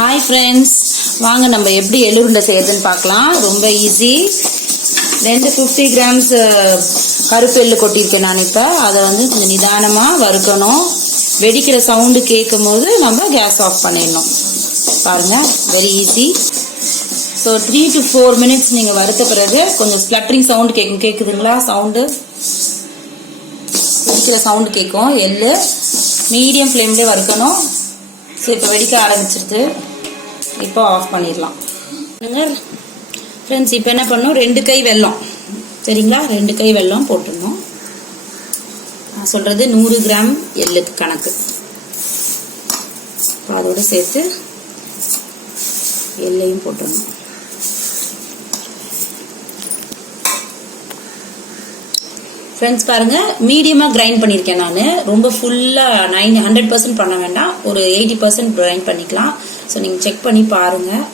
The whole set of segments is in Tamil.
ஹாய் ஃப்ரெண்ட்ஸ், வாங்க நம்ம எப்படி எள்ளுருண்டை செய்யறதுன்னு பார்க்கலாம். ரொம்ப ஈஸி. 250 கிராம்ஸ் கருப்பு எள்ளு கொட்டியிருக்கேன் நான். இப்போ அதை வந்து கொஞ்சம் நிதானமாக வறுக்கணும். வெடிக்கிற சவுண்டு கேட்கும் போது நம்ம கேஸ் ஆஃப் பண்ணிடணும். பாருங்கள், very easy. So 3 to 4 minutes நீங்கள் வறுத்த பிறகு கொஞ்சம் ஸ்ப்ளட்டரிங் சவுண்டு கேட்குதுங்களா? சவுண்டு வெடிக்கிற சவுண்டு கேட்கும். எள்ளு மீடியம் ஃப்ளேம்லேயே வறுக்கணும். ஸோ இப்போ வெடிக்க ஆரம்பிச்சிருது. இப்போ ஆஃப் பண்ணிடலாம் ஃப்ரெண்ட்ஸ். இப்போ என்ன பண்ணணும், 2 கை வெல்லம், சரிங்களா? 2 கை வெல்லம் போட்டுடணும். நான் சொல்கிறது 100 கிராம் எள்ளுக்கு கணக்கு. இப்போ அதோடு சேர்த்து எள்ளையும் போட்டுடணும். ஃப்ரெண்ட்ஸ் பாருங்கள், மீடியமாக கிரைண்ட் பண்ணியிருக்கேன் நான். ரொம்ப ஃபுல்லாக 100% பண்ண வேண்டாம், ஒரு 80% கிரைண்ட் பண்ணிக்கலாம். ஸோ நீங்கள் செக் பண்ணி பாருங்கள்.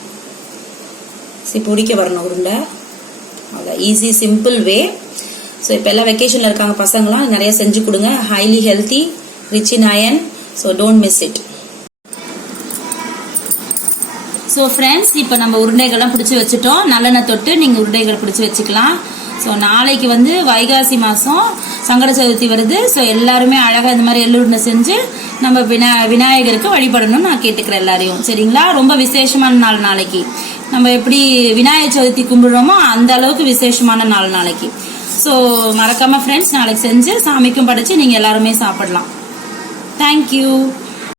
பிடிக்க வரணும் உருண்டை. அவ்வளோ ஈஸி, சிம்பிள் வே. ஸோ இப்போ எல்லாம் வெக்கேஷனில் இருக்காங்க பசங்களாம், நிறைய செஞ்சு கொடுங்க. Highly healthy, rich in iron. So don't miss it. So friends, இப்போ நம்ம உருண்டைகள்லாம் பிடிச்சி வச்சுட்டோம். நல்லெண்ணெய் தொட்டு நீங்கள் உருண்டைகளை பிடிச்சி வச்சுக்கலாம். ஸோ நாளைக்கு வந்து வைகாசி மாதம் சங்கட சதுர்த்தி வருது. ஸோ எல்லாருமே அழகாக இந்த மாதிரி எள்ளுருண்டை செஞ்சு நம்ம விநாயகருக்கு வழிபடணும்னு நான் கேட்டுக்கிறேன் எல்லாரையும், சரிங்களா? ரொம்ப விசேஷமான நாள் நாளைக்கு. நம்ம எப்படி விநாயகர் சதுர்த்தி கும்பிடுறோமோ அந்த அளவுக்கு விசேஷமான நாள் நாளைக்கு. ஸோ மறக்காமல் ஃப்ரெண்ட்ஸ், நாளைக்கு செஞ்சு சாமிக்கும் படைச்சு நீங்கள் எல்லாருமே சாப்பிடலாம். தேங்க்யூ.